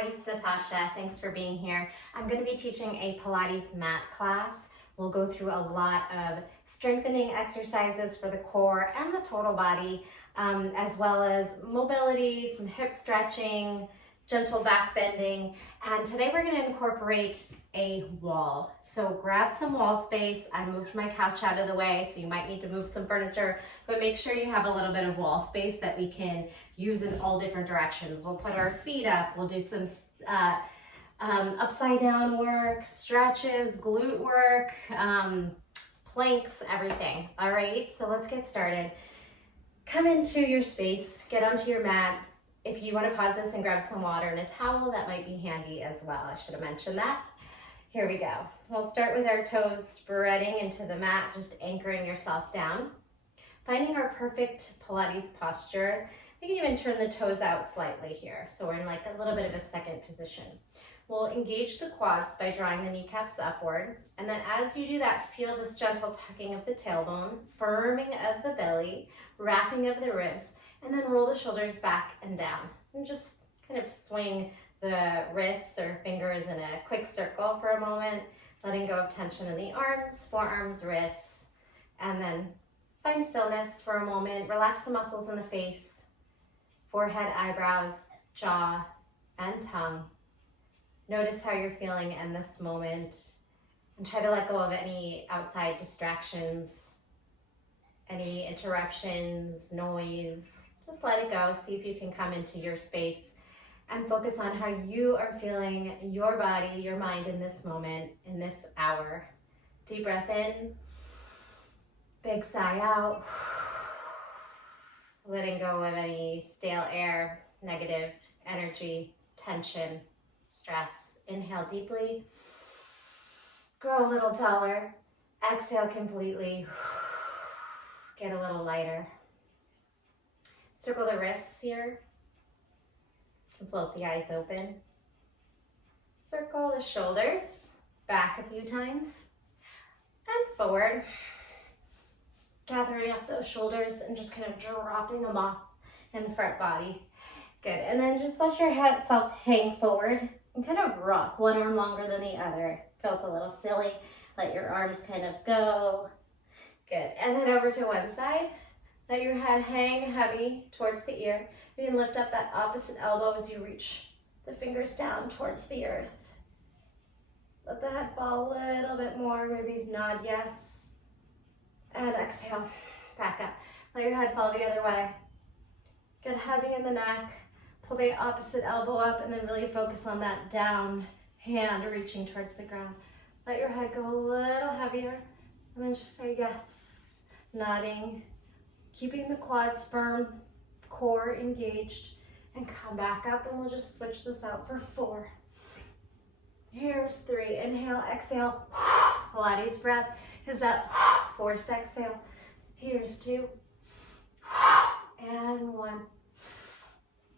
Hi, it's Natasha. Thanks for being here. I'm going to be teaching a Pilates mat class. We'll go through a lot of strengthening exercises for the core and the total body, as well as mobility, some hip stretching, gentle back bending. And today we're going to incorporate a wall. So grab some wall space. I moved my couch out of the way, so you might need to move some furniture, but make sure you have a little bit of wall space that we can use in all different directions. We'll put our feet up. We'll do some upside down work, stretches, glute work, planks, everything. All right, so let's get started. Come into your space, get onto your mat. If you want to pause this and grab some water and a towel, that might be handy as well. I should have mentioned that. Here we go. We'll start with our toes spreading into the mat, just anchoring yourself down. Finding our perfect Pilates posture. You can even turn the toes out slightly here. So we're in like a little bit of a second position. We'll engage the quads by drawing the kneecaps upward. And then as you do that, feel this gentle tucking of the tailbone, firming of the belly, wrapping of the ribs, and then roll the shoulders back and down. And just kind of swing the wrists or fingers in a quick circle for a moment, letting go of tension in the arms, forearms, wrists, and then find stillness for a moment. Relax the muscles in the face, forehead, eyebrows, jaw, and tongue. Notice how you're feeling in this moment and try to let go of any outside distractions, any interruptions, noise. Just let it go. See if you can come into your space and focus on how you are feeling your body, your mind in this moment, in this hour. Deep breath in, big sigh out. Letting go of any stale air, negative energy, tension, stress. Inhale deeply. Grow a little taller. Exhale completely. Get a little lighter. Circle the wrists here. Float the eyes open. Circle the shoulders back a few times and forward. Gathering up those shoulders and just kind of dropping them off in the front body. Good. And then just let your head self hang forward and kind of rock, one arm longer than the other. Feels a little silly. Let your arms kind of go. Good. And then over to one side. Let your head hang heavy towards the ear. You can lift up that opposite elbow as you reach the fingers down towards the earth. Let the head fall a little bit more. Maybe nod yes. And exhale. Back up. Let your head fall the other way. Get heavy in the neck. Pull the opposite elbow up and then really focus on that down hand reaching towards the ground. Let your head go a little heavier. And then just say yes. Nodding. Keeping the quads firm, core engaged, and come back up, and we'll just switch this out for 4. Here's 3. Inhale, exhale. Pilates breath is that forced exhale. Here's 2. And 1.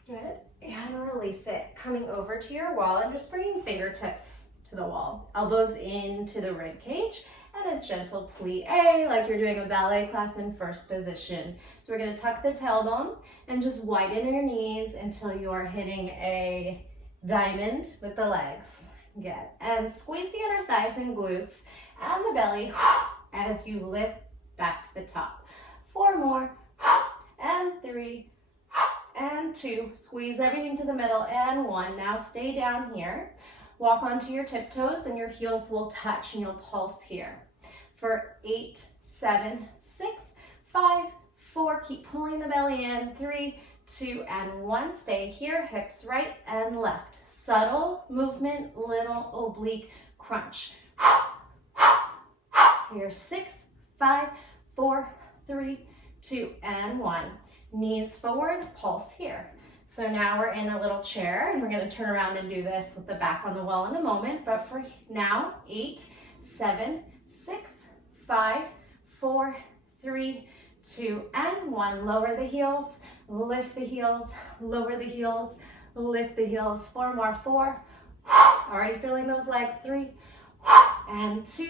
Good. And release it. Coming over to your wall and just bringing fingertips to the wall. Elbows into the rib cage. And a gentle plie, like you're doing a ballet class in first position. So we're going to tuck the tailbone and just widen your knees until you're hitting a diamond with the legs. Good. And squeeze the inner thighs and glutes and the belly as you lift back to the top. 4 more. And 3. And 2. Squeeze everything to the middle. And 1. Now stay down here. Walk onto your tiptoes and your heels will touch and you'll pulse here. For 8, 7, 6, 5, 4, keep pulling the belly in. 3, 2, and 1. Stay here, hips right and left. Subtle movement, little oblique crunch. Here, 6, 5, 4, 3, 2, and 1. Knees forward, pulse here. So now we're in a little chair and we're going to turn around and do this with the back on the wall in a moment. But for now, 8, 7, 6, 5, 4, 3, 2, and 1. Lower the heels, lift the heels, lower the heels, lift the heels. 4 more. 4. Already feeling those legs. 3, and 2,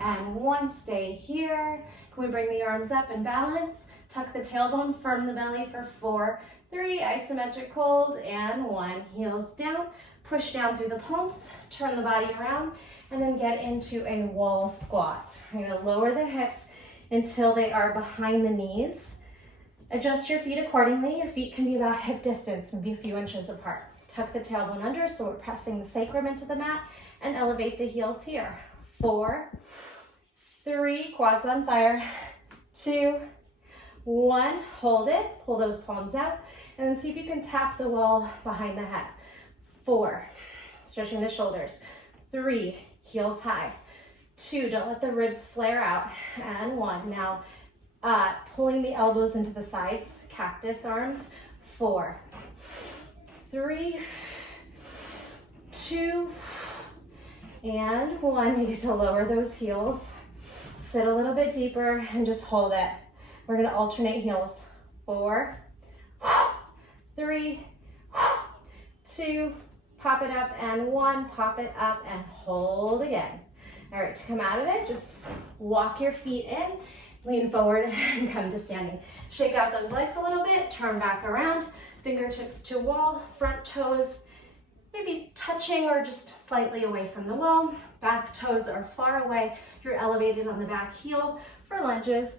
and 1. Stay here. Can we bring the arms up and balance? Tuck the tailbone, firm the belly for 4, 3, isometric hold, and 1. Heels down. Push down through the palms, turn the body around, and then get into a wall squat. You're gonna lower the hips until they are behind the knees. Adjust your feet accordingly. Your feet can be about hip distance, maybe a few inches apart. Tuck the tailbone under so we're pressing the sacrum into the mat, and elevate the heels here. 4, 3, quads on fire, 2, 1, hold it, pull those palms out, and then see if you can tap the wall behind the head. 4, stretching the shoulders, 3, heels high, 2, don't let the ribs flare out, and 1. Now, pulling the elbows into the sides, cactus arms, 4, 3, 2, and 1. You get to lower those heels, sit a little bit deeper, and just hold it. We're gonna alternate heels. 4, 3, 2, pop it up, and 1, pop it up, and hold again. All right, to come out of it, just walk your feet in, lean forward, and come to standing. Shake out those legs a little bit, turn back around, fingertips to wall, front toes maybe touching or just slightly away from the wall. Back toes are far away. You're elevated on the back heel for lunges.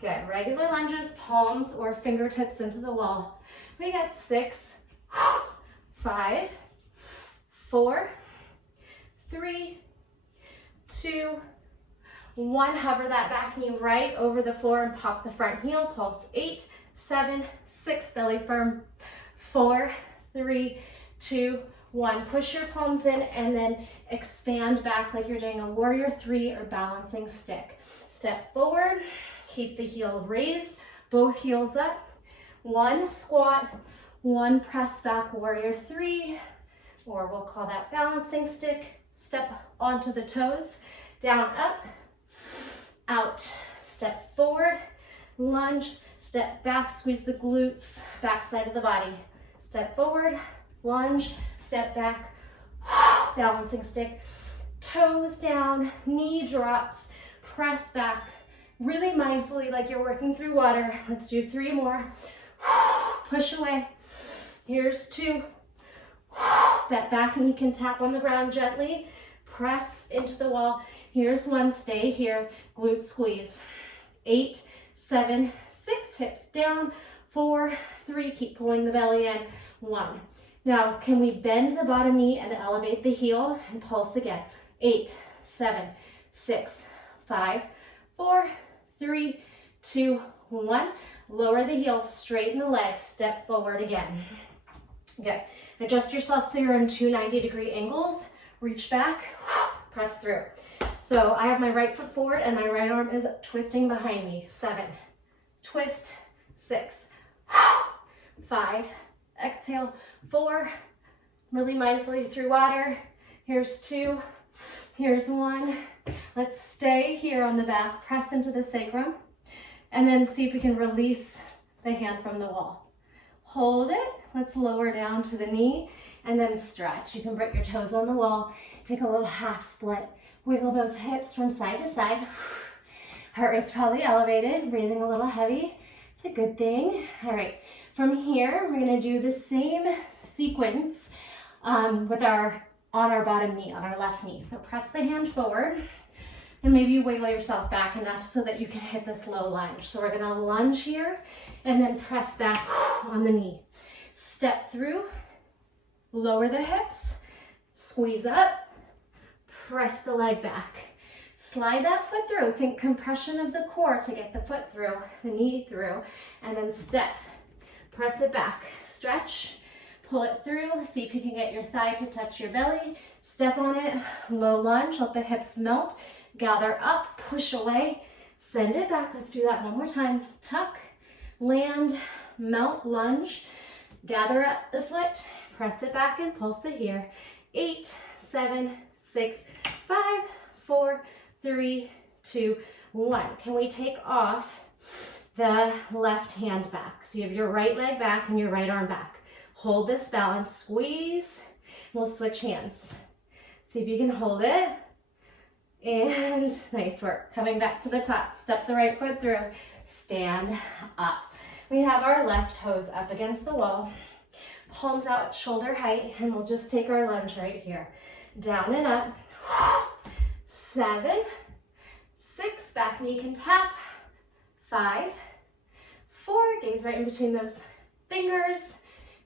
Good, regular lunges, palms or fingertips into the wall. We got 6, 5, 4, 3, 2, 1. Hover that back knee right over the floor and pop the front heel. Pulse 8, 7, 6, belly firm. 4, 3, 2, 1. Push your palms in and then expand back like you're doing a warrior 3 or balancing stick. Step forward, keep the heel raised, both heels up. 1 squat, 1 press back, warrior 3, or we'll call that balancing stick. Step onto the toes, down, up, out. Step forward, lunge, step back, squeeze the glutes, back side of the body. Step forward, lunge, step back, balancing stick, toes down, knee drops, press back, really mindfully like you're working through water. Let's do 3 more. Push away. Here's 2. That back knee can tap on the ground gently. Press into the wall. Here's 1. Stay here. Glute squeeze. 8, 7, 6. Hips down. 4, 3. Keep pulling the belly in. 1. Now, can we bend the bottom knee and elevate the heel and pulse again? 8, 7, 6, 5, 4, 3, 2, 1. Lower the heel, straighten the legs, step forward again. Good. Adjust yourself so you're in 2 90-degree angles. Reach back, press through. So I have my right foot forward and my right arm is twisting behind me. 7, twist, 6, 5, exhale, 4, really mindfully through water. Here's 2, here's 1. Let's stay here on the back, press into the sacrum, and then see if we can release the hand from the wall. Hold it, let's lower down to the knee, and then stretch. You can put your toes on the wall, take a little half split, wiggle those hips from side to side. Heart rate's probably elevated, breathing a little heavy. It's a good thing. All right, from here, we're gonna do the same sequence on our bottom knee, on our left knee. So press the hand forward, and maybe you wiggle yourself back enough so that you can hit this low lunge. So we're gonna lunge here, and then press back on the knee. Step through, lower the hips, squeeze up, press the leg back. Slide that foot through, think compression of the core to get the foot through, the knee through, and then step. Press it back, stretch, pull it through, see if you can get your thigh to touch your belly, step on it, low lunge, let the hips melt, gather up, push away, send it back. Let's do that one more time. Tuck, land, melt, lunge, gather up the foot, press it back and pulse it here. 8, 7, 6, 5, 4, 3, 2, 1. Can we take off the left hand back? So you have your right leg back and your right arm back. Hold this balance, squeeze, we'll switch hands. See if you can hold it. And nice work. Coming back to the top, step the right foot through, stand up. We have our left toes up against the wall. palms out shoulder height, and we'll just take our lunge right here. Down and up. 7, 6, back knee can tap. 5, 4, gaze right in between those fingers.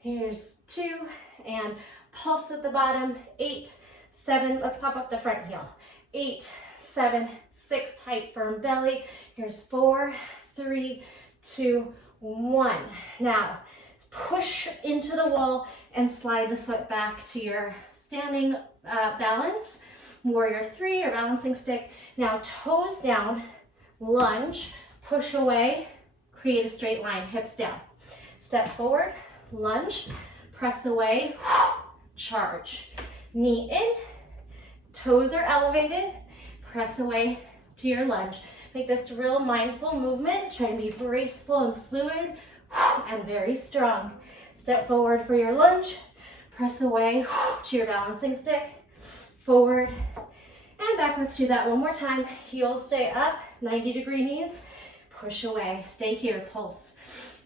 Here's 2, and pulse at the bottom. 8, 7, let's pop up the front heel. 8, 7, 6, tight, firm belly. Here's 4, 3, 2, 1. Now, push into the wall and slide the foot back to your standing balance, warrior 3 or balancing stick. Now toes down, lunge, push away, create a straight line, hips down. Step forward, lunge, press away, charge. Knee in, toes are elevated, press away to your lunge. Make this a real mindful movement, try and be graceful and fluid and very strong. Step forward for your lunge, press away to your balancing stick, forward and back. Let's do that one more time. Heels stay up, 90-degree knees, push away, stay here, pulse.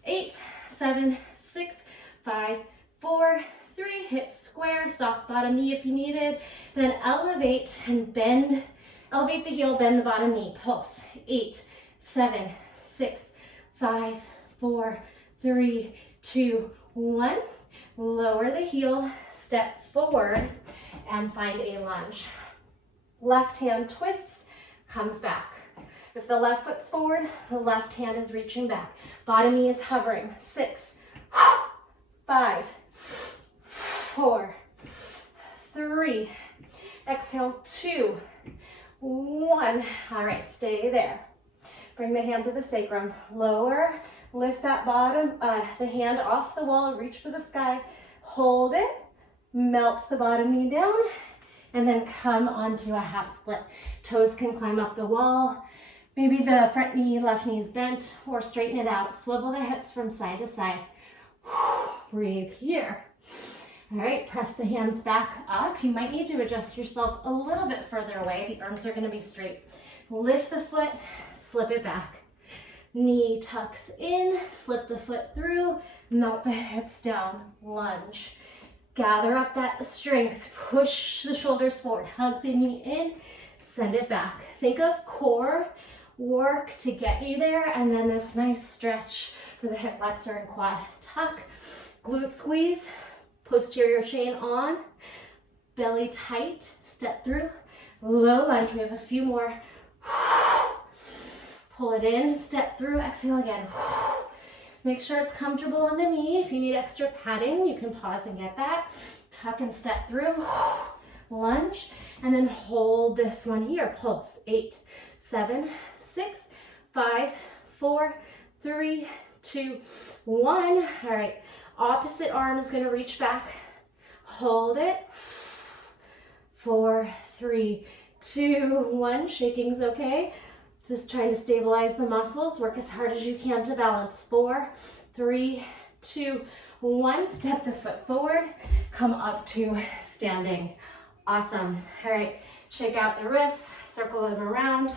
8, 7, 6, 5, 4, 3, hips square, soft bottom knee if you needed. Then elevate and bend, elevate the heel, bend the bottom knee, pulse. 8, 7, 6, 5, 4, 3, 2, 1. Lower the heel, step forward, and find a lunge. Left hand twists, comes back. If the left foot's forward, the left hand is reaching back. Bottom knee is hovering. 6, 5, 4, 3. Exhale, 2, 1. All right, stay there. Bring the hand to the sacrum. Lower, lift that bottom, the hand off the wall, reach for the sky. Hold it, melt the bottom knee down, and then come onto a half split. Toes can climb up the wall. Maybe the front knee, left knee is bent, or straighten it out. Swivel the hips from side to side. Breathe here. All right, press the hands back up. You might need to adjust yourself a little bit further away. The arms are going to be straight. Lift the foot, slip it back. Knee tucks in, slip the foot through, melt the hips down, lunge. Gather up that strength, push the shoulders forward, hug the knee in, send it back. Think of core work to get you there, and then this nice stretch for the hip flexor and quad. Tuck, glute squeeze, posterior chain on, belly tight, step through, low lunge. We have a few more. Pull it in, step through, exhale again. Make sure it's comfortable on the knee. If you need extra padding, you can pause and get that. Tuck and step through, lunge, and then hold this one here. Pulse. 8, 7, 6, 5, 4, 3, 2, 1. All right, opposite arm is going to reach back. Hold it. 4, 3, 2, 1. Shaking's okay. Just trying to stabilize the muscles. Work as hard as you can to balance. 4, 3, 2, 1. Step the foot forward. Come up to standing. Awesome. All right, shake out the wrists, circle them around.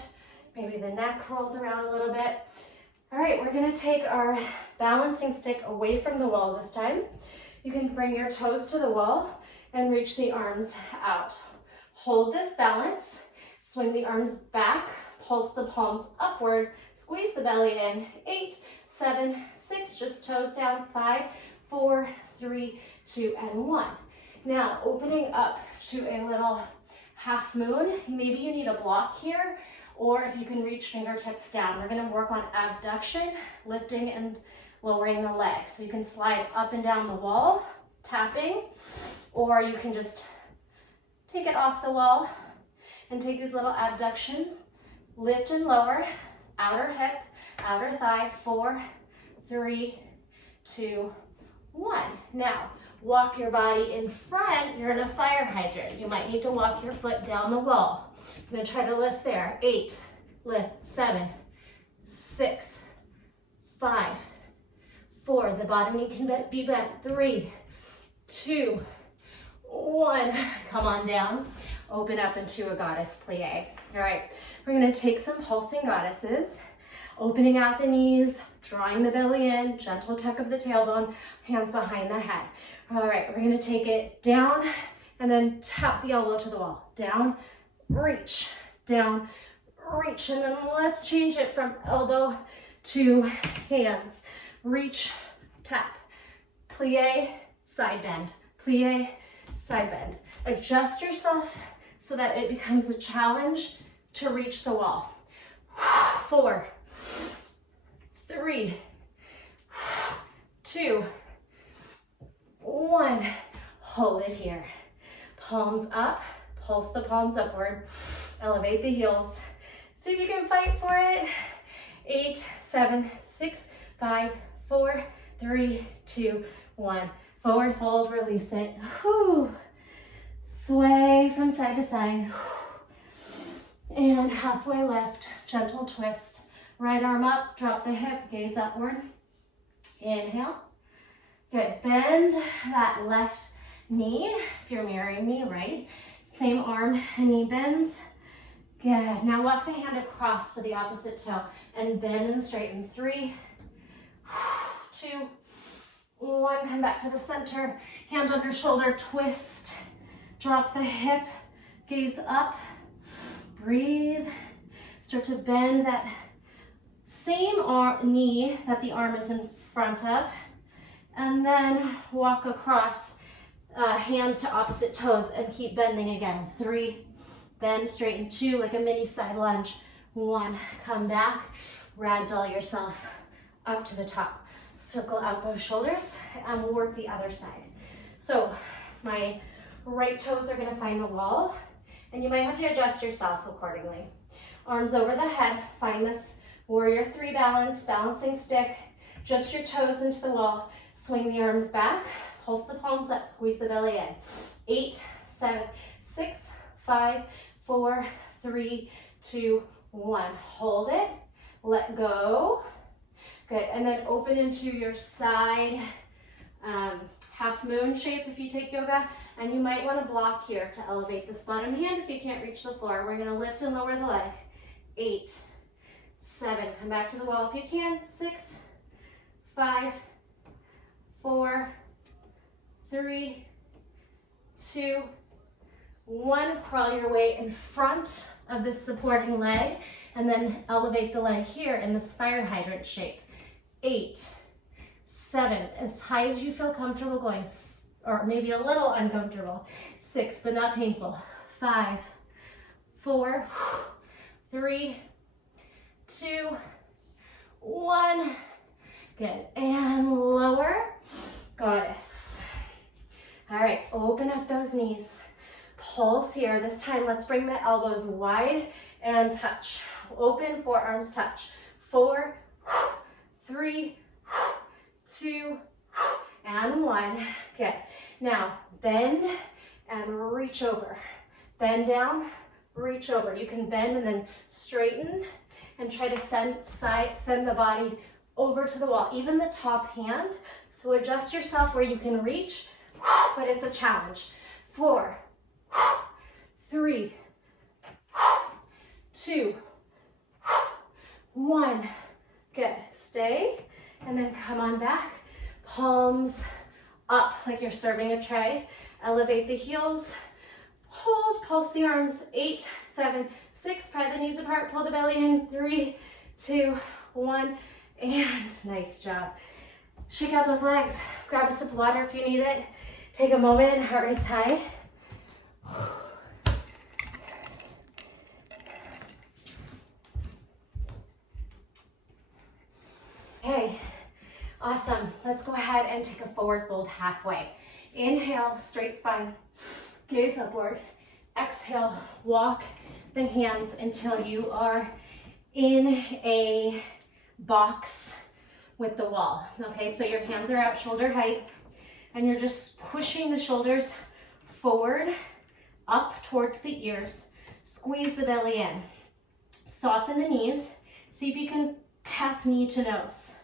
Maybe the neck rolls around a little bit. All right, we're gonna take our balancing stick away from the wall this time. You can bring your toes to the wall and reach the arms out. Hold this balance, swing the arms back, pulse the palms upward, squeeze the belly in. 8, 7, 6, just toes down. 5, 4, 3, 2, and 1. Now, opening up to a little half moon. Maybe you need a block here, or if you can reach fingertips down. We're gonna work on abduction, lifting and lowering the legs. So you can slide up and down the wall, tapping, or you can just take it off the wall and take these little abduction, lift and lower, outer hip, outer thigh. 4, 3, 2, 1. Now, walk your body in front. You're in a fire hydrant. You might need to walk your foot down the wall. I'm gonna try to lift there. 8, lift. 7, 6, 5, 4. The bottom knee can be bent. 3, 2, 1. Come on down. Open up into a goddess plie. All right, we're gonna take some pulsing goddesses, opening out the knees, drawing the belly in, gentle tuck of the tailbone, hands behind the head. All right, we're gonna take it down and then tap the elbow to the wall. Down, reach, down, reach, and then let's change it from elbow to hands. Reach, tap, plie, side bend, plie, side bend. Adjust yourself so that it becomes a challenge to reach the wall. 4, 3, 2, 1. Hold it here. Palms up, pulse the palms upward. Elevate the heels. See if you can fight for it. 8, 7, 6, 5, 4, 3, 2, 1. Forward fold, release it. Whew. Sway from side to side. And halfway lift, gentle twist. Right arm up, drop the hip, gaze upward. Inhale. Good, bend that left knee, if you're mirroring me, right? Same arm and knee bends. Good, now walk the hand across to the opposite toe and bend and straighten. 3, 2, 1, come back to the center. Hand under shoulder, twist. Drop the hip, gaze up. Breathe. Start to bend that same knee that the arm is in front of. And then walk across, hand to opposite toes and keep bending again. 3, bend, straighten. 2, like a mini side lunge. 1, come back, ragdoll yourself up to the top. Circle out those shoulders and we'll work the other side. So my right toes are gonna find the wall and you might have to adjust yourself accordingly. Arms over the head, find this warrior 3 balance, balancing stick. Just your toes into the wall. Swing the arms back, pulse the palms up, squeeze the belly in. 8, 7, 6, 5, 4, 3, 2, 1. Hold it, let go. Good, and then open into your side half moon shape if you take yoga. And you might want to block here to elevate this bottom hand if you can't reach the floor. We're gonna lift and lower the leg. 8, 7, come back to the wall if you can. 6, 5, 4, 3, 2, 1. Crawl your way in front of this supporting leg and then elevate the leg here in this fire hydrant shape. 8, 7, as high as you feel comfortable going, or maybe a little uncomfortable. 6, but not painful. 5, 4, 3, 2, 1. Good, and lower, goddess. All right, open up those knees. Pulse here. This time, let's bring the elbows wide and touch. Open, forearms touch. 4, 3, 2, and 1. Good. Now, bend and reach over. Bend down, reach over. You can bend and then straighten and try to send the body over to the wall, even the top hand. So adjust yourself where you can reach, but it's a challenge. 4, 3, 2, 1. Good. Stay, and then come on back. Palms up like you're serving a tray. Elevate the heels. Hold, pulse the arms. 8, 7, 6. Pry the knees apart. Pull the belly in. 3, 2, 1. And nice job. Shake out those legs. Grab a sip of water if you need it. Take a moment. Heart rate's high. Okay, awesome. Let's go ahead and take a forward fold halfway. Inhale, straight spine, gaze upward. Exhale, walk the hands until you are in a box with the wall. Okay, so your hands are out shoulder height and you're just pushing the shoulders forward, up towards the ears. Squeeze the belly in. Soften the knees. See if you can tap knee to nose.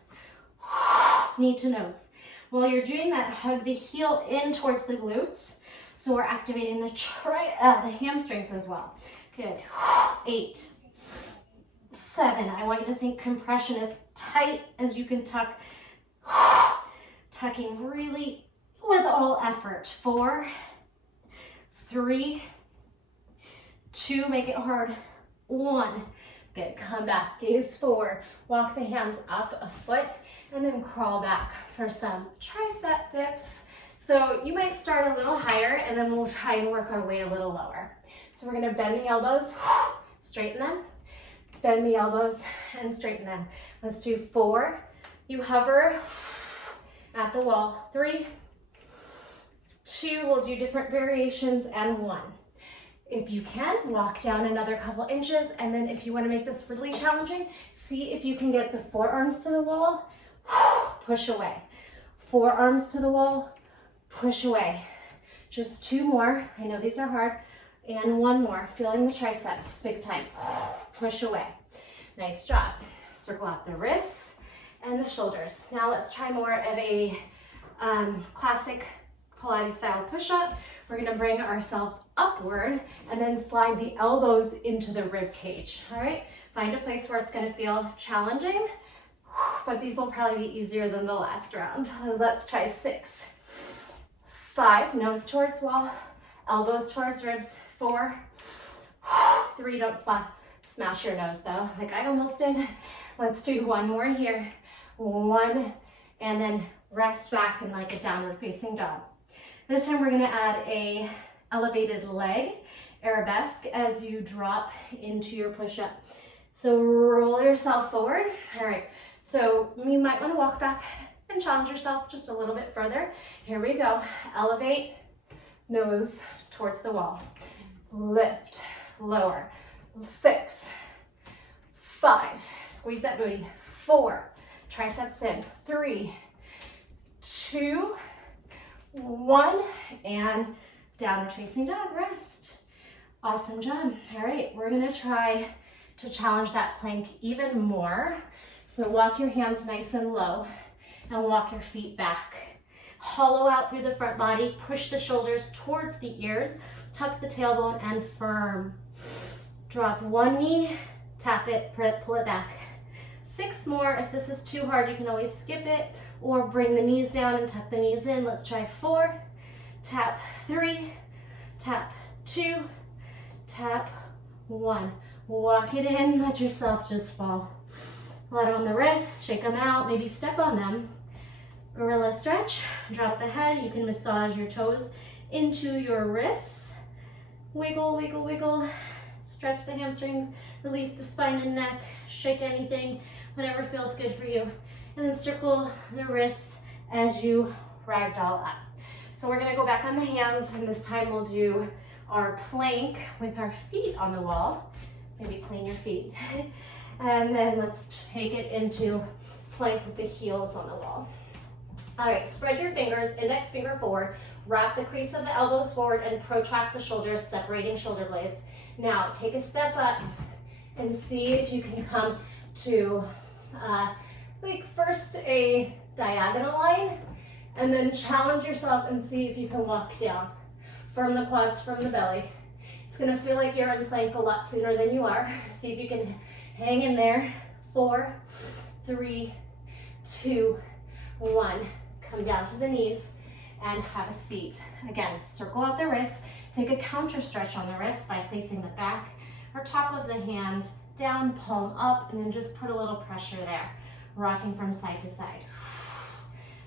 Knee to nose. While you're doing that, hug the heel in towards the glutes. So we're activating the hamstrings as well. Good. 8, 7. I want you to think compression as tight as you can tuck. Tucking really with all effort. 4, 3, 2, make it hard. 1, good, come back, gaze forward. Walk the hands up a foot and then crawl back for some tricep dips. So you might start a little higher and then we'll try and work our way a little lower. So we're gonna bend the elbows, straighten them, bend the elbows and straighten them. Let's do 4. You hover at the wall. 3, 2, we'll do different variations, and 1. If you can, walk down another couple inches, and then if you want to make this really challenging, see if you can get the forearms to the wall, push away. Forearms to the wall, push away. Just 2 more. I know these are hard. And 1 more. Feeling the triceps, big time. Push away. Nice job. Circle out the wrists and the shoulders. Now let's try more of a classic Pilates style push-up. We're gonna bring ourselves upward and then slide the elbows into the rib cage, all right? Find a place where it's gonna feel challenging, but these will probably be easier than the last round. Let's try 6, 5, nose towards wall, elbows towards ribs. 4, 3, don't smash your nose though, like I almost did. Let's do 1 more here. 1, and then rest back in like a downward facing dog. This time we're gonna add a elevated leg, arabesque, as you drop into your push-up. So roll yourself forward. All right, so you might wanna walk back and challenge yourself just a little bit further. Here we go. Elevate, nose towards the wall. Lift, lower. 6, 5, squeeze that booty. 4, triceps in. 3, 2, 1, and downward facing dog, rest. Awesome job. All right, we're gonna try to challenge that plank even more. So walk your hands nice and low and walk your feet back. Hollow out through the front body, push the shoulders towards the ears, tuck the tailbone and firm. Drop 1 knee, tap it, pull it back. 6 more. If this is too hard, you can always skip it or bring the knees down and tuck the knees in. Let's try 4, tap 3, tap 2, tap 1. Walk it in, let yourself just fall. Let on the wrists, shake them out, maybe step on them. Gorilla stretch, drop the head. You can massage your toes into your wrists. Wiggle, wiggle, wiggle. Stretch the hamstrings, release the spine and neck, shake anything, whatever feels good for you. And then circle the wrists as you ragdoll up. So we're gonna go back on the hands, and this time we'll do our plank with our feet on the wall. Maybe clean your feet. And then let's take it into plank with the heels on the wall. All right, spread your fingers, index finger forward, wrap the crease of the elbows forward and protract the shoulders, separating shoulder blades. Now take a step up and see if you can come to like first a diagonal line, and then challenge yourself and see if you can walk down. Firm the quads from the belly. It's gonna feel like you're in plank a lot sooner than you are. See if you can hang in there. 4, 3, 2, 1. Come down to the knees and have a seat. Again, circle out the wrists. Take a counter stretch on the wrist by placing the back or top of the hand down, palm up, and then just put a little pressure there, rocking from side to side.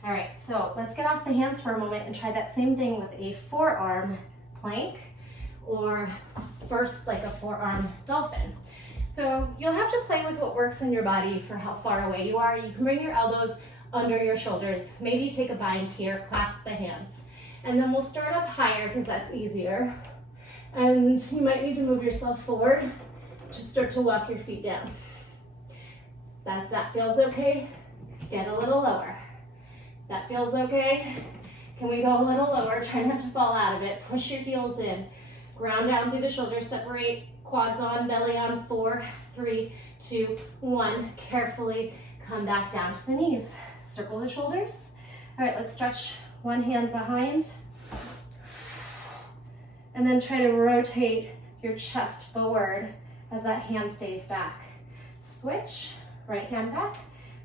All right, so let's get off the hands for a moment and try that same thing with a forearm plank, or first like a forearm dolphin. So you'll have to play with what works in your body for how far away you are. You can bring your elbows under your shoulders, maybe take a bind here, clasp the hands. And then we'll start up higher because that's easier. And you might need to move yourself forward to start to walk your feet down. If that feels okay, get a little lower. That feels okay? Can we go a little lower? Try not to fall out of it. Push your heels in. Ground down through the shoulders, separate, quads on, belly on. 4, 3, 2, 1. Carefully come back down to the knees. Circle the shoulders. All right, let's stretch one hand behind. And then try to rotate your chest forward as that hand stays back. Switch, right hand back.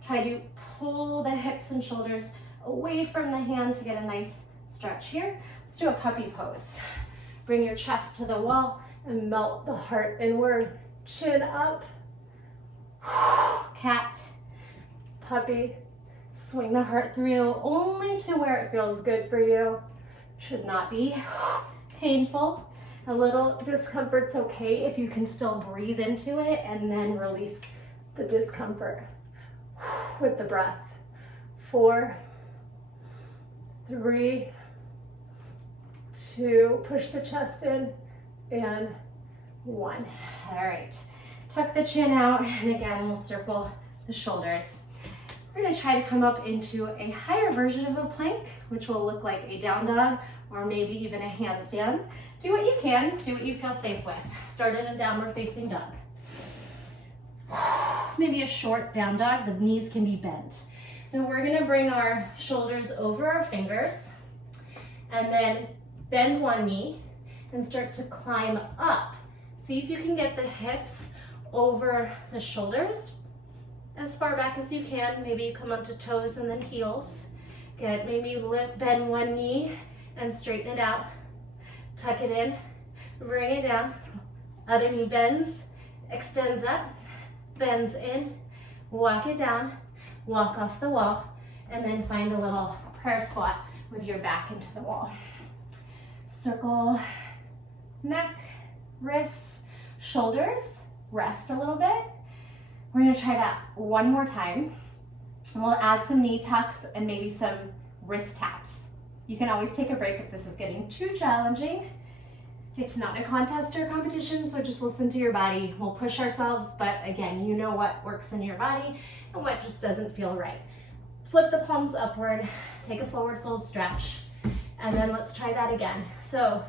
Try to pull the hips and shoulders away from the hand to get a nice stretch here. Let's do a puppy pose. Bring your chest to the wall and melt the heart inward. Chin up. Cat, puppy. Swing the heart through only to where it feels good for you. Should not be painful. A little discomfort's okay if you can still breathe into it and then release the discomfort with the breath. 4, 3, 2, push the chest in, and 1. All right, tuck the chin out, and again, we'll circle the shoulders. We're gonna try to come up into a higher version of a plank, which will look like a down dog or maybe even a handstand. Do what you can, do what you feel safe with. Start in a downward facing dog. Maybe a short down dog, the knees can be bent. So we're gonna bring our shoulders over our fingers and then bend one knee and start to climb up. See if you can get the hips over the shoulders as far back as you can. Maybe you come onto toes and then heels. Good, maybe bend one knee and straighten it out. Tuck it in, bring it down. Other knee bends, extends up, bends in, walk it down, walk off the wall, and then find a little prayer squat with your back into the wall. Circle neck, wrists, shoulders, rest a little bit. We're gonna try that one more time. And we'll add some knee tucks and maybe some wrist taps. You can always take a break if this is getting too challenging. It's not a contest or a competition, so just listen to your body. We'll push ourselves, but again, you know what works in your body and what just doesn't feel right. Flip the palms upward, take a forward fold stretch, and then let's try that again. So,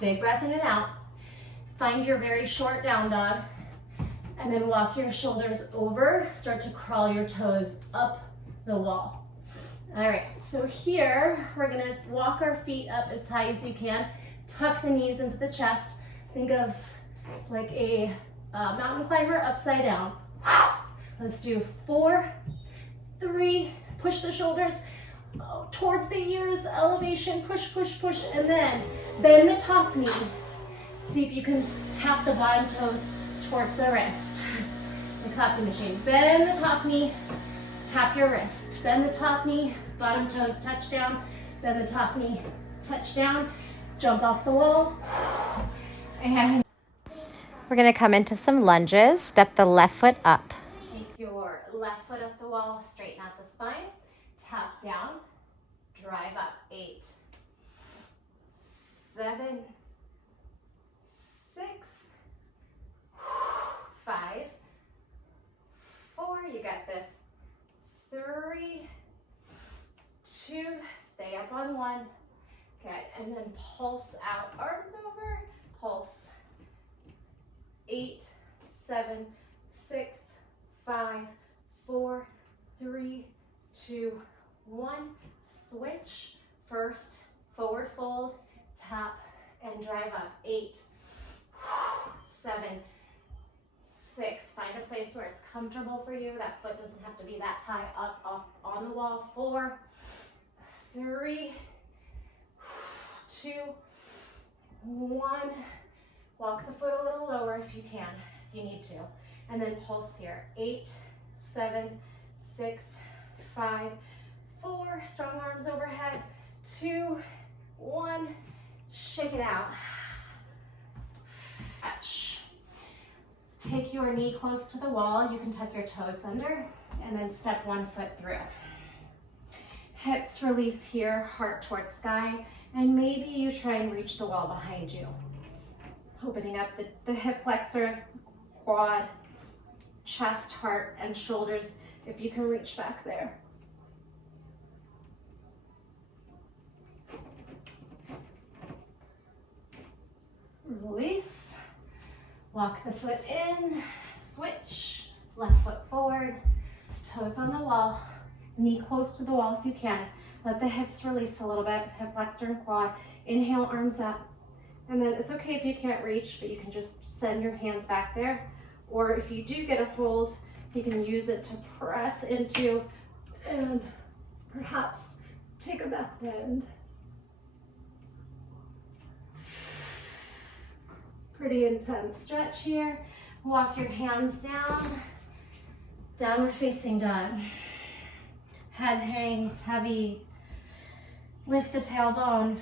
big breath in and out. Find your very short down dog, and then walk your shoulders over. Start to crawl your toes up the wall. All right, so here we're gonna walk our feet up as high as you can. Tuck the knees into the chest. Think of like a mountain climber upside down. Let's do 4, 3, push the shoulders towards the ears, elevation, push, push, push, and then bend the top knee. See if you can tap the bottom toes towards the wrist. The coffee machine. Bend the top knee, tap your wrist. Bend the top knee, bottom toes touch down. Bend the top knee, touch down. Jump off the wall. And we're gonna come into some lunges. Step the left foot up. Keep your left foot up the wall, straighten out the spine. Tap down, drive up. 8, 7, 6, 5, 4, you got this. 3, 2, stay up on 1. Good, and then pulse out, arms over, pulse. 8, 7, 6, 5, 4, 3, 2, 1. Switch. First, forward fold, tap, and drive up. 8, 7, 6. Find a place where it's comfortable for you. That foot doesn't have to be that high up off on the wall. 4, 3, 2, 1. Walk the foot a little lower if you can, if you need to. And then pulse here. 8, 7, 6, 5, 4. Strong arms overhead. 2, 1. Shake it out. Stretch. Take your knee close to the wall. You can tuck your toes under and then step one foot through. Hips release here, heart towards sky, and maybe you try and reach the wall behind you. Opening up the hip flexor, quad, chest, heart, and shoulders if you can reach back there. Release. Walk the foot in, switch, left foot forward, toes on the wall, knee close to the wall if you can. Let the hips release a little bit, hip flexor and quad. Inhale, arms up. And then it's okay if you can't reach, but you can just send your hands back there. Or if you do get a hold, you can use it to press into and perhaps Take a back bend. Pretty intense stretch here. Walk your hands down. Downward facing dog. Head hangs heavy. Lift the tailbone.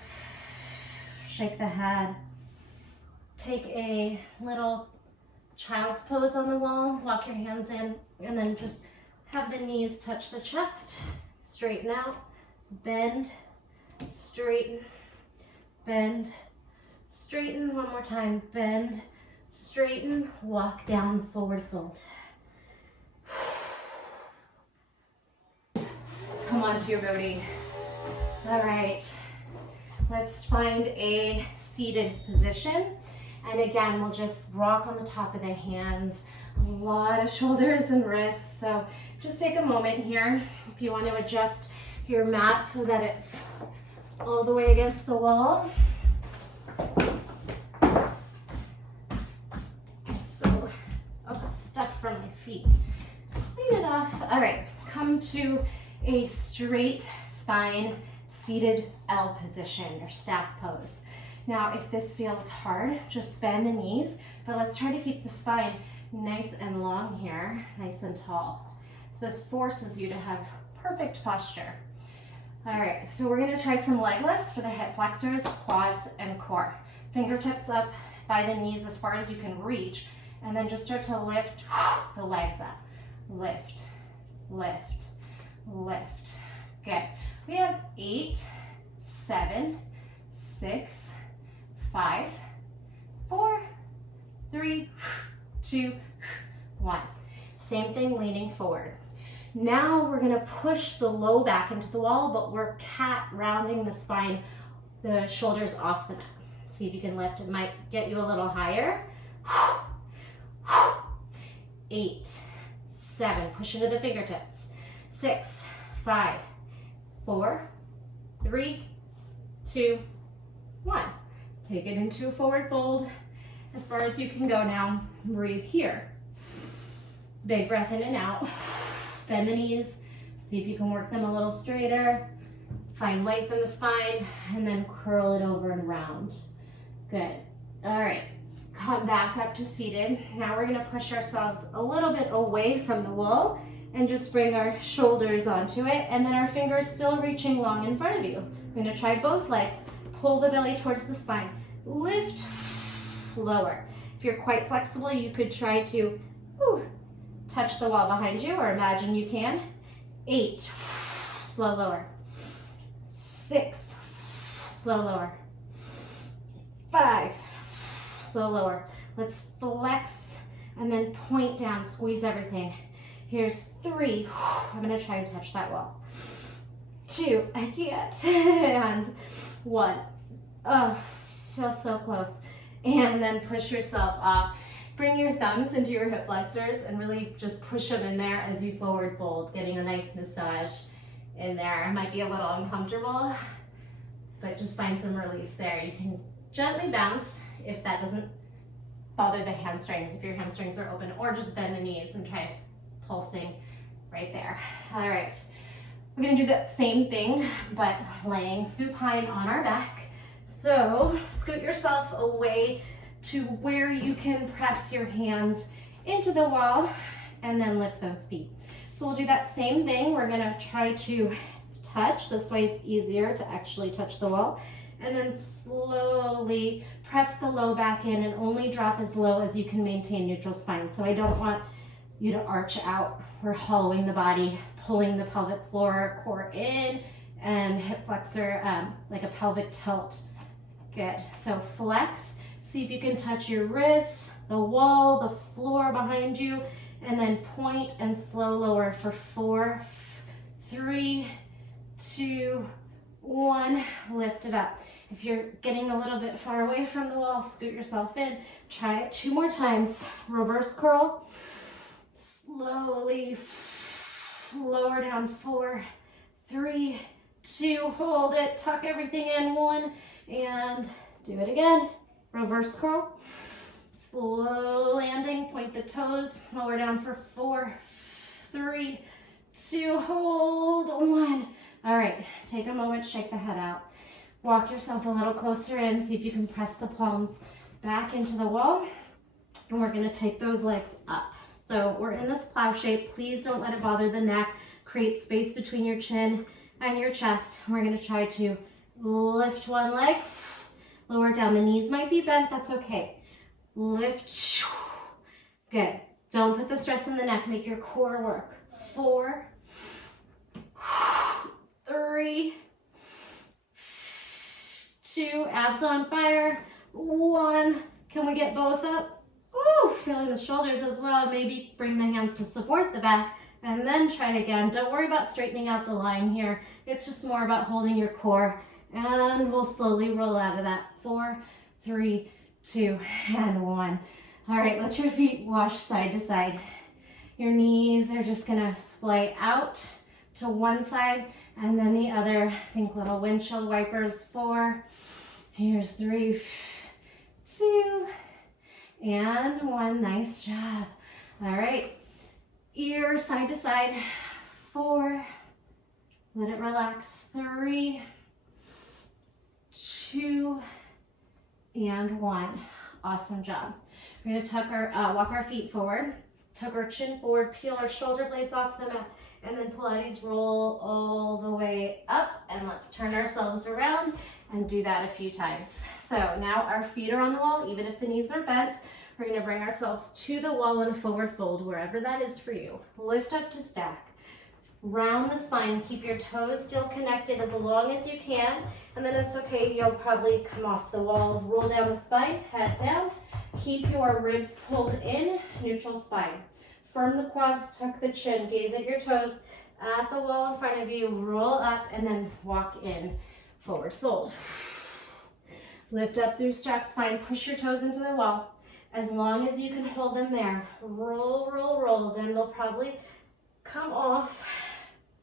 Shake the head. Take a little child's pose on the wall. Walk your hands in and then just have the knees touch the chest. Straighten out. Bend. Straighten. Bend. Straighten. One more time. Bend. Straighten. Walk down. Forward fold. Come onto your roadie. All right. Let's find a seated position. And again, we'll just rock on the top of the hands. A lot of shoulders and wrists. So just take a moment here if you want to adjust your mat so that it's all the way against the wall. So, stuff from my feet. Clean it off. All right, come to a straight spine seated L position or staff pose. Now, if this feels hard, just bend the knees, but let's try to keep the spine nice and long here, nice and tall. So this forces you to have perfect posture. All right, so we're gonna try some leg lifts for the hip flexors, quads, and core. Fingertips up by the knees as far as you can reach, and then just start to lift the legs up. Lift, lift, lift. Good. We have 8, 7, 6, 5, 4, 3, 2, 1. Same thing, leaning forward. Now we're gonna push the low back into the wall, but we're cat rounding the spine, the shoulders off the mat. See if you can lift. It might get you a little higher. 8, 7, push into the fingertips. 6, 5, 4, 3, 2, 1. Take it into a forward fold as far as you can go now. Breathe here. Big breath in and out. Bend the knees. See if you can work them a little straighter. Find length in the spine and then curl it over and round. Good. All right. Come back up to seated. Now we're going to push ourselves a little bit away from the wall and just bring our shoulders onto it, and then our fingers still reaching long in front of you. We're going to try both legs. Pull the belly towards the spine. Lift, lower. If you're quite flexible, you could try to touch the wall behind you, or imagine you can. 8, slow lower. 6, slow lower. 5, slow lower. Let's flex and then point down, squeeze everything. Here's 3, I'm gonna try and touch that wall. 2, I can't, and 1. Oh, feels so close. And then push yourself up. Bring your thumbs into your hip flexors and really just push them in there as you forward fold, getting a nice massage in there. It might be a little uncomfortable, but just find some release there. You can gently bounce if that doesn't bother the hamstrings, if your hamstrings are open, or just bend the knees and try pulsing right there. All right, we're gonna do that same thing, but laying supine on our back. So scoot yourself away to where you can press your hands into the wall and then lift those feet. So we'll do that same thing. We're gonna try to touch. This way it's easier to actually touch the wall. And then slowly press the low back in and only drop as low as you can maintain neutral spine. So I don't want you to arch out. We're hollowing the body, pulling the pelvic floor, core in, and hip flexor, like a pelvic tilt. Good. So flex. See if you can touch your wrists, the wall, the floor behind you, and then point and slow lower for 4, 3, 2, 1. Lift it up. If you're getting a little bit far away from the wall, scoot yourself in. Try it 2 more times. Reverse curl. Slowly lower down. 4, 3, 2. Hold it. Tuck everything in. 1, and do it again. Reverse curl. Slow landing. Point the toes. Lower down for 4, 3, 2. Hold. 1. All right, take a moment, shake the head out. Walk yourself a little closer in, see if you can press the palms back into the wall. And we're gonna take those legs up. So we're in this plow shape. Please don't let it bother the neck. Create space between your chin and your chest. We're gonna try to lift one leg, lower down. The knees might be bent, that's okay. Lift, good. Don't put the stress in the neck, make your core work. 4, 3, 2, abs on fire, 1. Can we get both up? Ooh, feeling the shoulders as well. Maybe bring the hands to support the back and then try it again. Don't worry about straightening out the line here. It's just more about holding your core, and we'll slowly roll out of that. 4, 3, 2, and 1. All right, let your feet wash side to side. Your knees are just gonna splay out to one side and then the other. Think little windshield wipers. 4, here's 3, 2, and 1. Nice job. All right, ear side to side. 4, let it relax. 3, 2, and 1. Awesome job. We're gonna tuck our, walk our feet forward, tuck our chin forward, peel our shoulder blades off the mat, and then Pilates roll all the way up, and let's turn ourselves around and do that a few times. So now our feet are on the wall, even if the knees are bent. We're gonna bring ourselves to the wall in a forward fold, wherever that is for you. Lift up to stack. Round the spine, keep your toes still connected as long as you can, and then it's okay, you'll probably come off the wall. Roll down the spine, head down. Keep your ribs pulled in, neutral spine. Firm the quads, tuck the chin, gaze at your toes, at the wall in front of you, roll up, and then walk in, forward fold. Lift up through stacked spine, push your toes into the wall. As long as you can hold them there, roll, roll, roll, then they'll probably come off,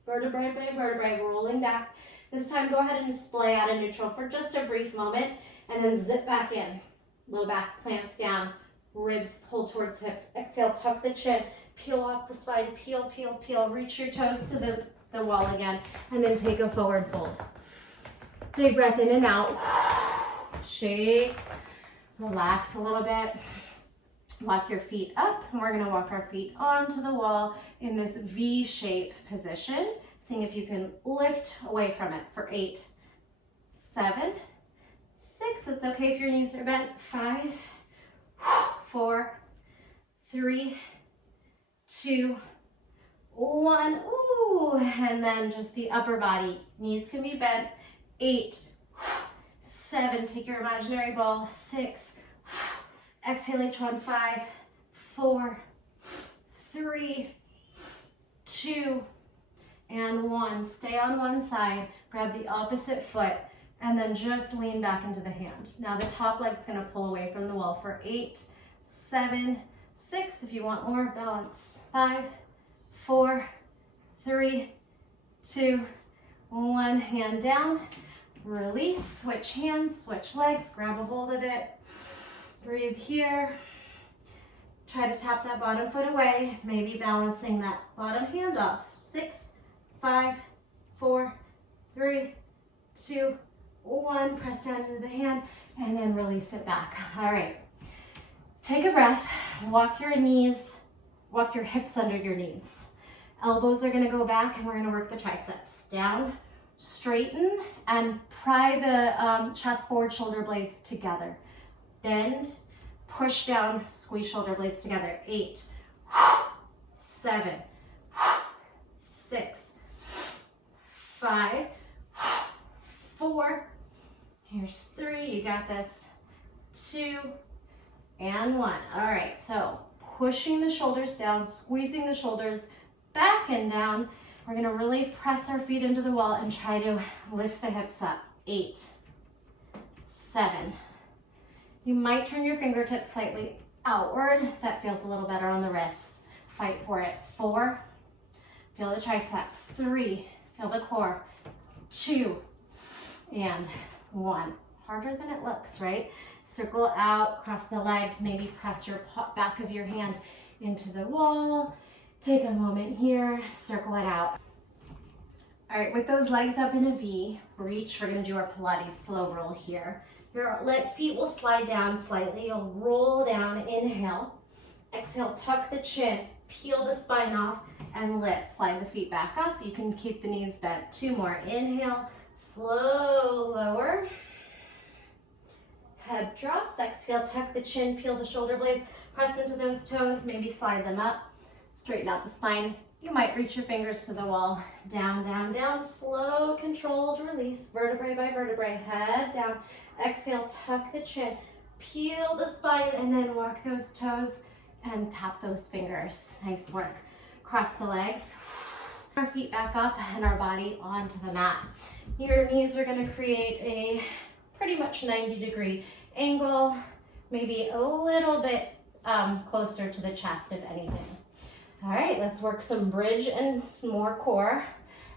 vertebrae by vertebrae, rolling back. This time, go ahead and splay out of neutral for just a brief moment, and then zip back in. Low back plants down, ribs pull towards hips. Exhale, tuck the chin, peel off the spine, peel, peel, peel. Reach your toes to the wall again, and then take a forward fold. Big breath in and out. Shake, relax a little bit. Walk your feet up, and we're gonna walk our feet onto the wall in this V-shape position, seeing if you can lift away from it for 8, 7, 6, it's okay if your knees are bent. 5, 4, 3, 2, 1. Ooh, and then just the upper body. Knees can be bent. 8, 7, take your imaginary ball. 6, exhale each one. 5, 4, 3, 2, and 1. Stay on one side, grab the opposite foot, and then just lean back into the hand. Now the top leg's gonna pull away from the wall for 8, 7, 6. If you want more, balance. 5, 4, 3, 2, 1. Hand down, release, switch hands, switch legs, grab a hold of it. Breathe here. Try to tap that bottom foot away, maybe balancing that bottom hand off. 6, 5, 4, 3, 2, 1. Press down into the hand and then release it back. All right. Take a breath. Walk your knees, walk your hips under your knees. Elbows are going to go back, and we're going to work the triceps. Down, straighten, and pry the chest forward, shoulder blades together. Bend, push down, squeeze shoulder blades together. 8, 7, 6, 5, 4, here's 3, you got this, 2, and 1. All right, so pushing the shoulders down, squeezing the shoulders back and down. We're gonna really press our feet into the wall and try to lift the hips up. 8, 7. You might turn your fingertips slightly outward. That feels a little better on the wrists. Fight for it. 4, feel the triceps. 3, feel the core. 2, and 1. Harder than it looks, right? Circle out, cross the legs, maybe press your back of your hand into the wall. Take a moment here, circle it out. All right, with those legs up in a V, reach, we're gonna do our Pilates slow roll here. Your feet will slide down slightly. You'll roll down, inhale. Exhale, tuck the chin, peel the spine off, and lift. Slide the feet back up. You can keep the knees bent. 2 more. Inhale, slow lower. Head drops. Exhale, tuck the chin, peel the shoulder blades, press into those toes, maybe slide them up. Straighten out the spine. You might reach your fingers to the wall. Down, down, down. Slow, controlled release. Vertebrae by vertebrae. Head down. Exhale, tuck the chin. Peel the spine and then walk those toes and tap those fingers. Nice work. Cross the legs. Our feet back up and our body onto the mat. Your knees are going to create a pretty much 90-degree angle. Maybe a little bit closer to the chest, if anything. All right, let's work some bridge and some more core.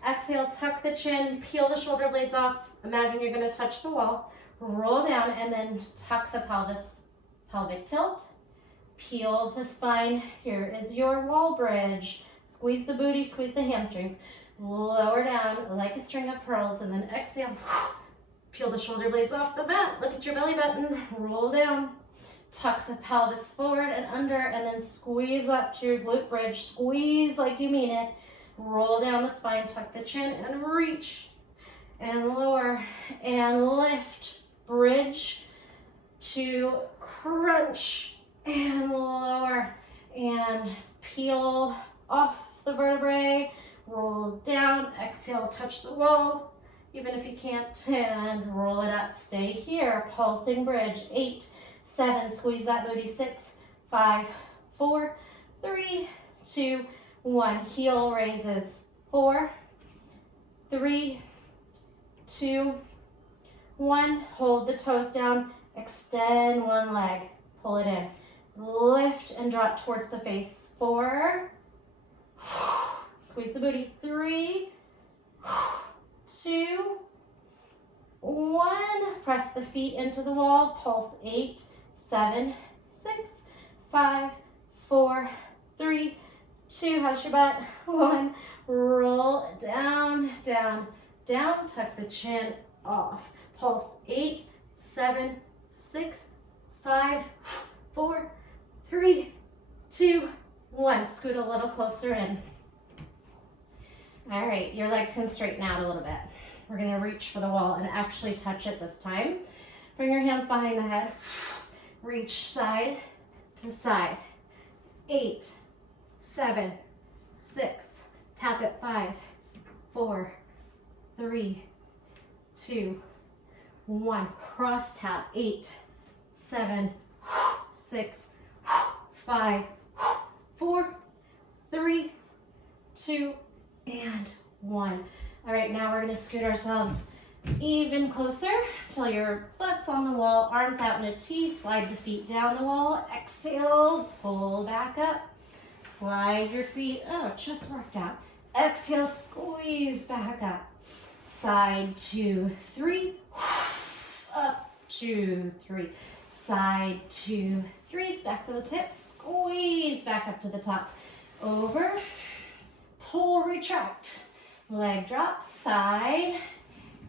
Exhale, tuck the chin, peel the shoulder blades off. Imagine you're gonna touch the wall. Roll down and then tuck the pelvis, pelvic tilt. Peel the spine. Here is your wall bridge. Squeeze the booty, squeeze the hamstrings. Lower down like a string of pearls and then exhale. Peel the shoulder blades off the mat. Look at your belly button. Roll down. Tuck the pelvis forward and under and then squeeze up to your glute bridge. Squeeze like you mean it. Roll down the spine, tuck the chin and reach and lower and lift. Bridge to crunch and lower and peel off the vertebrae. Roll down, exhale, touch the wall. Even if you can't, and roll it up. Stay here, pulsing bridge. 8, 7, squeeze that booty. 6, 5, 4, 3, 2, 1. Heel raises. 4, 3, 2, 1. Hold the toes down. Extend one leg. Pull it in. Lift and drop towards the face. 4. Squeeze the booty. 3, 2, 1. Press the feet into the wall. Pulse. 8, 7, 6, 5, 4, 3, 2. How's your butt? 1. Roll down, down, down. Tuck the chin off. Pulse. 8, 7, 6, 5, 4, 3, 2, 1. Scoot a little closer in. All right, your legs can straighten out a little bit. We're gonna reach for the wall and actually touch it this time. Bring your hands behind the head. Reach side to side. 8, 7, 6. Tap it. 5, 4, 3, 2, 1. Cross tap. 8, 7, 6, 5, 4, 3, 2, and 1. All right, now we're gonna scoot ourselves even closer till your butt's on the wall, arms out in a T, slide the feet down the wall, exhale, pull back up, slide your feet, oh, it just worked out. Exhale, squeeze back up, side 2, 3, up 2, 3, side 2, 3, stack those hips, squeeze back up to the top, over, pull, retract, leg drop, side,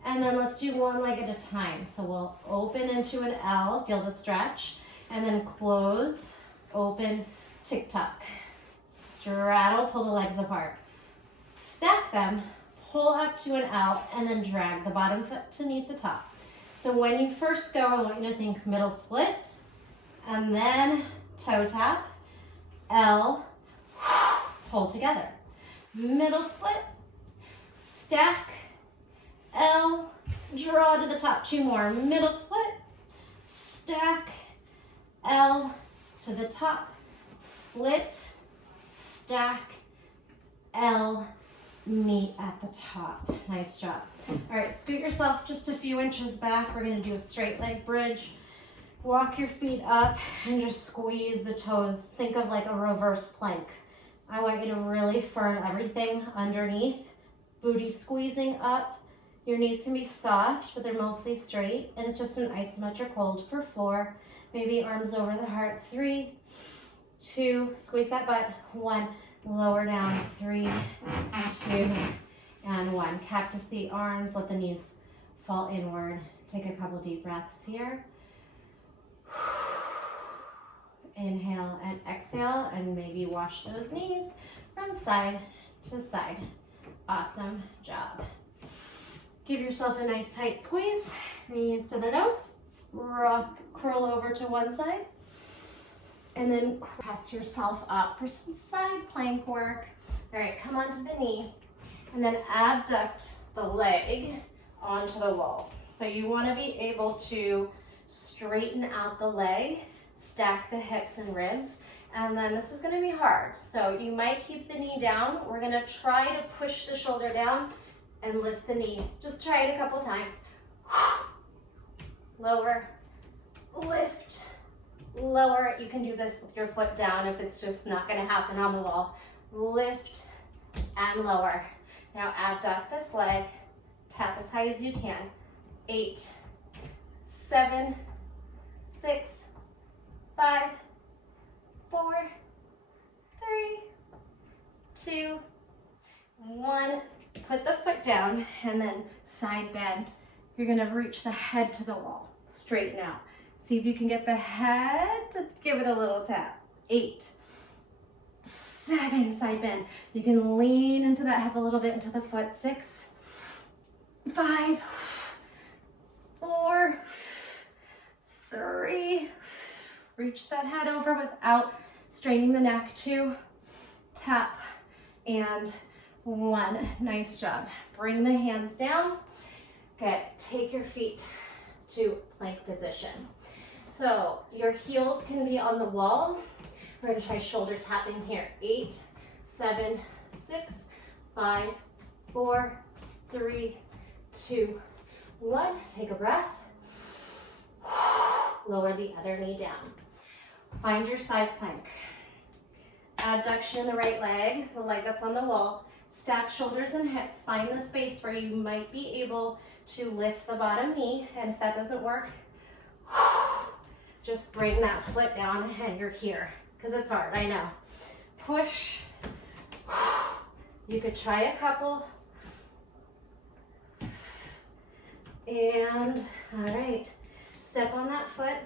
and then let's do one leg at a time. So we'll open into an L, feel the stretch, and then close, open, tick-tock. Straddle, pull the legs apart. Stack them, pull up to an L, and then drag the bottom foot to meet the top. So when you first go, I want you to think middle split, and then toe tap, L, pull together. Middle split, stack, L, draw to the top. 2 more. Middle split, stack, L to the top, split, stack, L, meet at the top. Nice job. All right, scoot yourself just a few inches back. We're gonna do a straight leg bridge. Walk your feet up and just squeeze the toes. Think of like a reverse plank. I want you to really firm everything underneath. Booty squeezing up. Your knees can be soft, but they're mostly straight. And it's just an isometric hold for 4. Maybe arms over the heart. 3, 2, squeeze that butt. 1, lower down. 3, 2, and 1. Cactus the arms, let the knees fall inward. Take a couple deep breaths here. Inhale and exhale, and maybe wash those knees from side to side. Awesome job. Give yourself a nice tight squeeze. Knees to the nose. Rock, curl over to one side. And then press yourself up for some side plank work. All right, come onto the knee. And then abduct the leg onto the wall. So you want to be able to straighten out the leg, stack the hips and ribs, and then this is going to be hard. So you might keep the knee down. We're going to try to push the shoulder down and lift the knee. Just try it a couple times. Lower, lift, lower. You can do this with your foot down if it's just not going to happen on the wall. Lift and lower. Now abduct this leg. Tap as high as you can. 8, 7, 6, 5, 4, 3, 2, 1. Put the foot down and then side bend. You're gonna reach the head to the wall. Straighten out. See if you can get the head to give it a little tap. 8, 7, side bend. You can lean into that hip a little bit into the foot. 6, 5, 4, 3, reach that head over without straining the neck. 2, tap, and 1. Nice job. Bring the hands down. Good. Take your feet to plank position. So your heels can be on the wall. We're going to try shoulder tapping here. 8, 7, 6, 5, 4, 3, 2, 1. Take a breath. Lower the other knee down. Find your side plank. Abduction in the right leg, the leg that's on the wall. Stack shoulders and hips. Find the space where you might be able to lift the bottom knee. And if that doesn't work, just bring that foot down and you're here. Because it's hard, I know. Push. You could try a couple. And, all right, step on that foot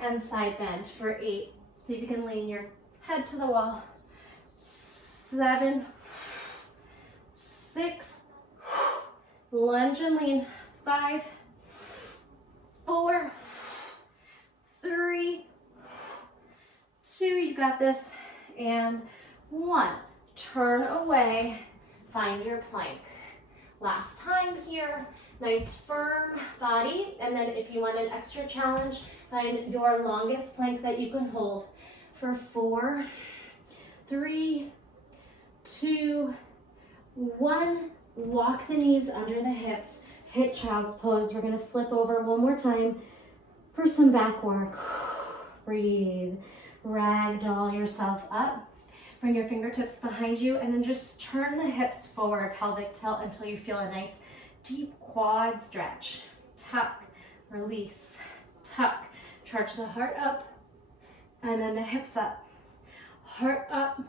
and side bend for 8. See if you can lean your head to the wall. 7, 6, lunge and lean. 5, 4, 3, 2, you got this, and 1. Turn away, find your plank. Last time here, nice firm body, and then if you want an extra challenge, find your longest plank that you can hold for 4, 3, 2, 1. Walk the knees under the hips, hit child's pose. We're gonna flip over one more time for some back work. Breathe, ragdoll yourself up. Bring your fingertips behind you and then just turn the hips forward, pelvic tilt until you feel a nice deep quad stretch. Tuck, release, tuck. Charge the heart up and then the hips up. Heart up,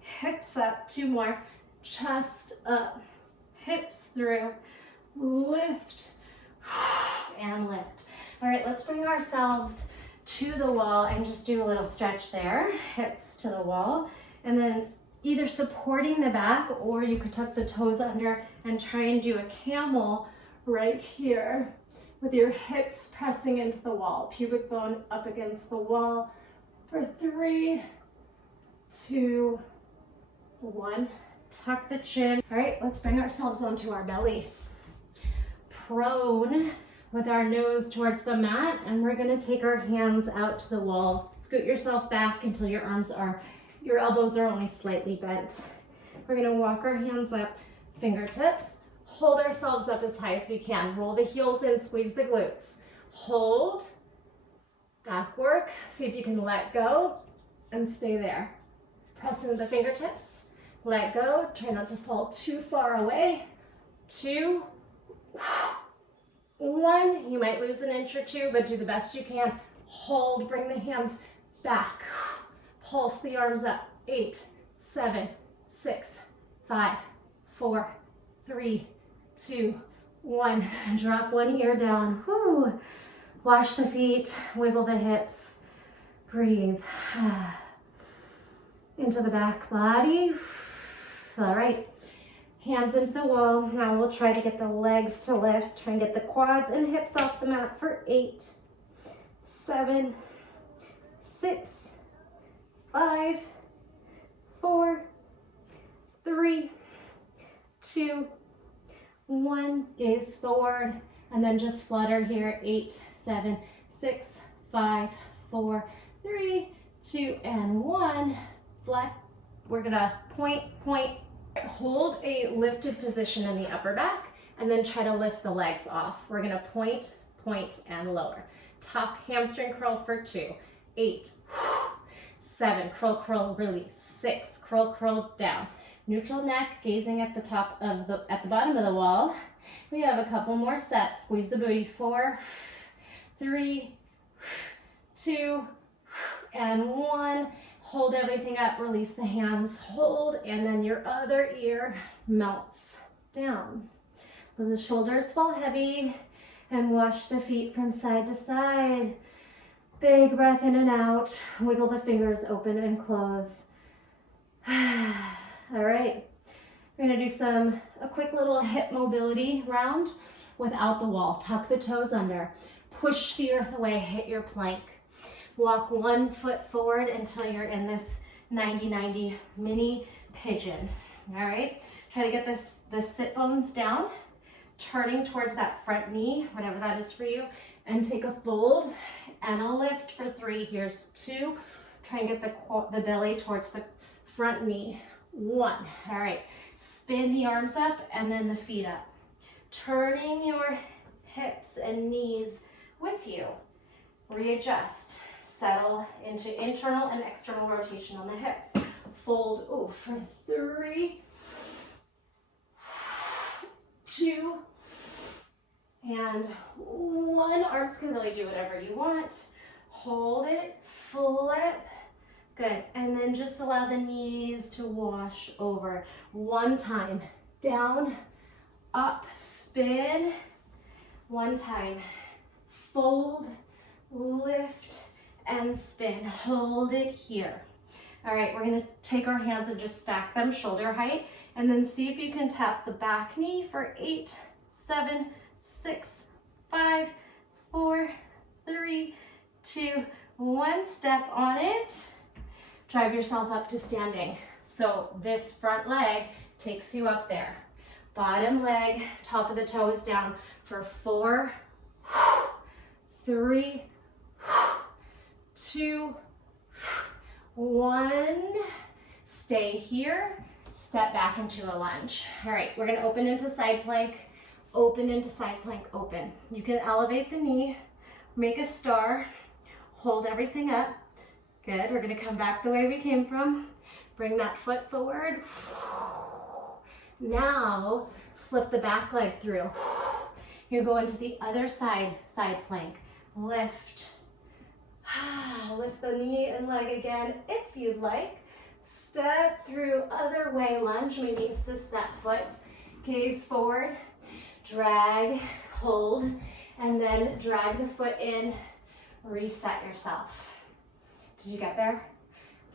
hips up. 2 more. Chest up, hips through, lift, and lift. All right, let's bring ourselves to the wall and just do a little stretch there. Hips to the wall, and then either supporting the back or you could tuck the toes under and try and do a camel right here with your hips pressing into the wall. Pubic bone up against the wall for 3, 2, 1. Tuck the chin. All right, let's bring ourselves onto our belly. Prone with our nose towards the mat, and we're gonna take our hands out to the wall. Scoot yourself back until your elbows are only slightly bent. We're gonna walk our hands up, fingertips, hold ourselves up as high as we can. Roll the heels in, squeeze the glutes. Hold, back work. See if you can let go and stay there. Press into the fingertips. Let go, try not to fall too far away. 2, 1. You might lose an inch or 2, but do the best you can. Hold, bring the hands back. Pulse the arms up. 8, 7, 6, 5, 4, 3, 2, 1. Drop one ear down. Whew. Wash the feet, wiggle the hips, breathe. Into the back body. All right, hands into the wall. Now we'll try to get the legs to lift. Try and get the quads and hips off the mat for 8, 7, 6, 5, 4, 3, 2, 1. Gaze forward and then just flutter here. 8, 7, 6, 5, 4, 3, 2, and 1. Flex. We're gonna point, point. Hold a lifted position in the upper back and then try to lift the legs off. We're gonna point, point, and lower. Tuck, hamstring curl for 2, 8, 7, curl, curl, release, 6, curl, curl, down. Neutral neck, gazing at the top of at the bottom of the wall. We have a couple more sets. Squeeze the booty. 4, 3, 2, and 1. Hold everything up, release the hands, hold, and then your other ear melts down. Let the shoulders fall heavy and wash the feet from side to side. Big breath in and out. Wiggle the fingers open and close. All right, we're gonna do a quick little hip mobility round without the wall. Tuck the toes under, push the earth away, hit your plank. Walk one foot forward until you're in this 90-90 mini pigeon. All right, try to get the sit bones down, turning towards that front knee, whatever that is for you, and take a fold and a lift for 3. Here's 2. Try and get the belly towards the front knee. 1. All right, spin the arms up and then the feet up. Turning your hips and knees with you. Readjust. Settle into internal and external rotation on the hips. Fold, for 3, 2, and 1. Arms can really do whatever you want. Hold it, flip. Good, and then just allow the knees to wash over. 1 time, down, up, spin. 1 time, fold, lift, and spin. Hold it here. All right, we're gonna take our hands and just stack them shoulder height, and then see if you can tap the back knee for 8, 7, 6, 5, 4, 3, 2, 1. Step on it. Drive yourself up to standing. So this front leg takes you up there. Bottom leg, top of the toe is down for 4, 3, 2, 1. Stay here. Step back into a lunge. All right, we're gonna open into side plank, open into side plank, open. You can elevate the knee, make a star, hold everything up. Good, we're gonna come back the way we came from. Bring that foot forward. Now, slip the back leg through. You go into the other side, side plank. Lift. Lift the knee and leg again if you'd like. Step through other way lunge. Maybe assist that foot. Gaze forward. Drag, hold, and then drag the foot in. Reset yourself. Did you get there?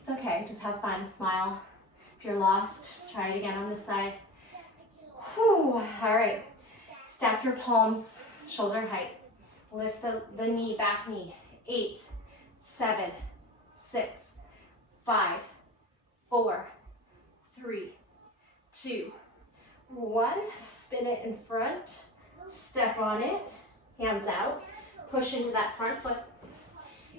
It's okay, just have fun, smile. If you're lost, try it again on this side. Whew. All right, stack your palms, shoulder height. Lift the knee, back knee. 8, 7, 6, 5, 4, 3, 2, 1. Spin it in front, step on it, hands out, push into that front foot.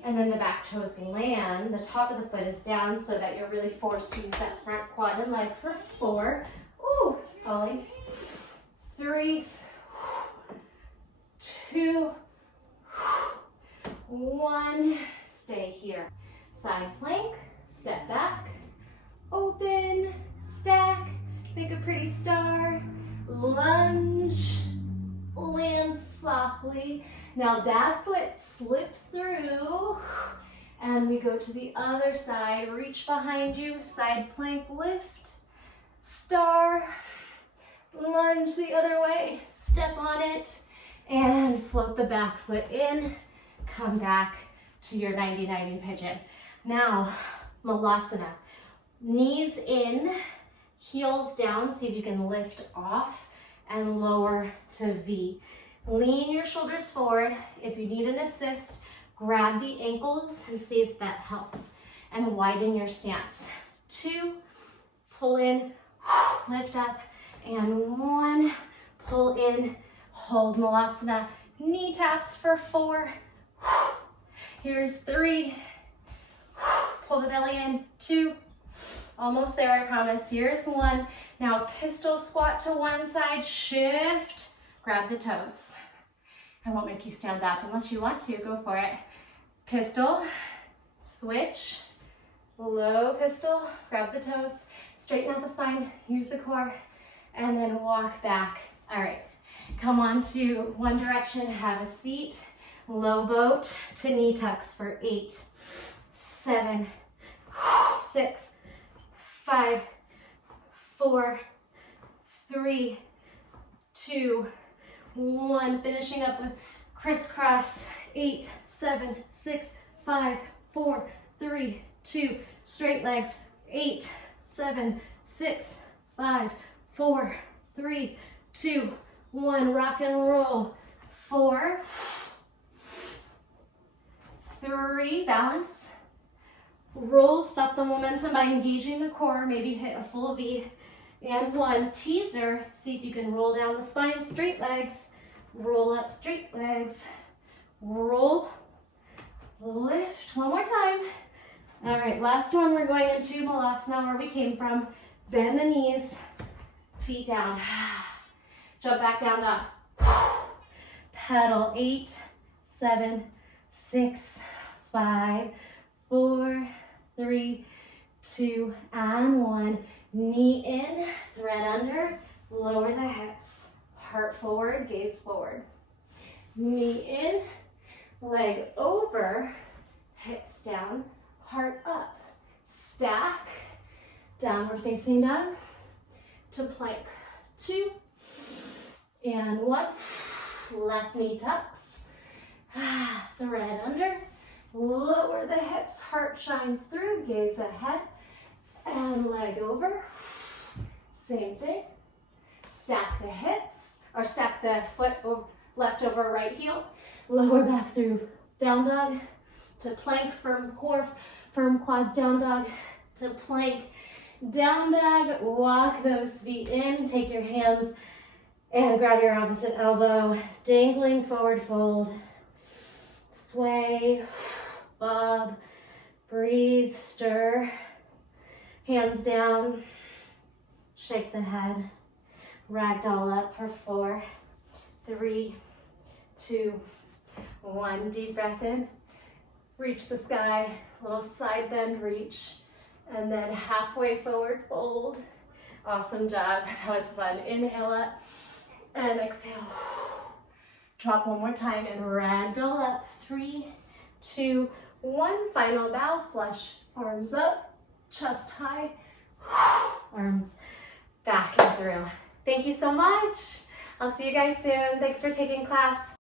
And then the back toes land. The top of the foot is down so that you're really forced to use that front quad and leg for 4. Ooh, falling. 3, 2, 1. Stay here. Side plank, step back, open, stack, make a pretty star, lunge, land softly. Now that foot slips through and we go to the other side. Reach behind you, side plank lift, star, Lunge the other way, step on it, and float the back foot in. Come back to your 90-90 pigeon. Now, Malasana. Knees in, heels down, see if you can lift off and lower to V. Lean your shoulders forward. If you need an assist, grab the ankles and see if that helps. And widen your stance. 2, pull in, lift up, and 1, pull in, hold Malasana. Knee taps for 4. Here's 3. Pull the belly in. 2. Almost there, I promise. Here's 1. Now pistol squat to one side, shift, grab the toes. I won't make you stand up unless you want to, go for it. Pistol, switch, low pistol, grab the toes, straighten out the spine, use the core, and then walk back. All right, come on to one direction, have a seat, low boat to knee tucks for 8, 7, 6, 5, 4, 3, 2, 1. Finishing up with crisscross. 8, 7, 6, 5, 4, 3, 2. Straight legs. 8, 7, 6, 5, 4, 3, 2, 1. Rock and roll. 4, 3. Balance. Roll, stop the momentum by engaging the core, maybe hit a full V. And 1, teaser, see if you can roll down the spine, straight legs, roll up, straight legs, roll, lift, one more time. All right, last one, we're going into Malasana where we came from. Bend the knees, feet down, jump back down, up. Pedal, 8, 7, 6, 5, 4, 3, 2, and 1. Knee in, thread under, lower the hips. Heart forward, gaze forward. Knee in, leg over, hips down, heart up. Stack, downward facing dog to plank. 2, and 1. Left knee tucks. Thread under. Lower the hips, heart shines through, gaze ahead, and leg over. Same thing. Stack the hips, or stack the foot over, left over right heel. Lower back through down dog to plank, firm core, firm quads, down dog to plank, down dog. Walk those feet in, take your hands and grab your opposite elbow, dangling forward fold. Sway. Bob, breathe, stir, hands down, shake the head, ragdoll up for 4, 3, 2, 1. Deep breath in, reach the sky, little side bend reach, and then halfway forward fold. Awesome job, that was fun. Inhale up and exhale. Drop one more time and ragdoll up. 3, 2, 1. Final bow, flush, arms up, chest high, arms back and through. Thank you so much. I'll see you guys soon. Thanks for taking class.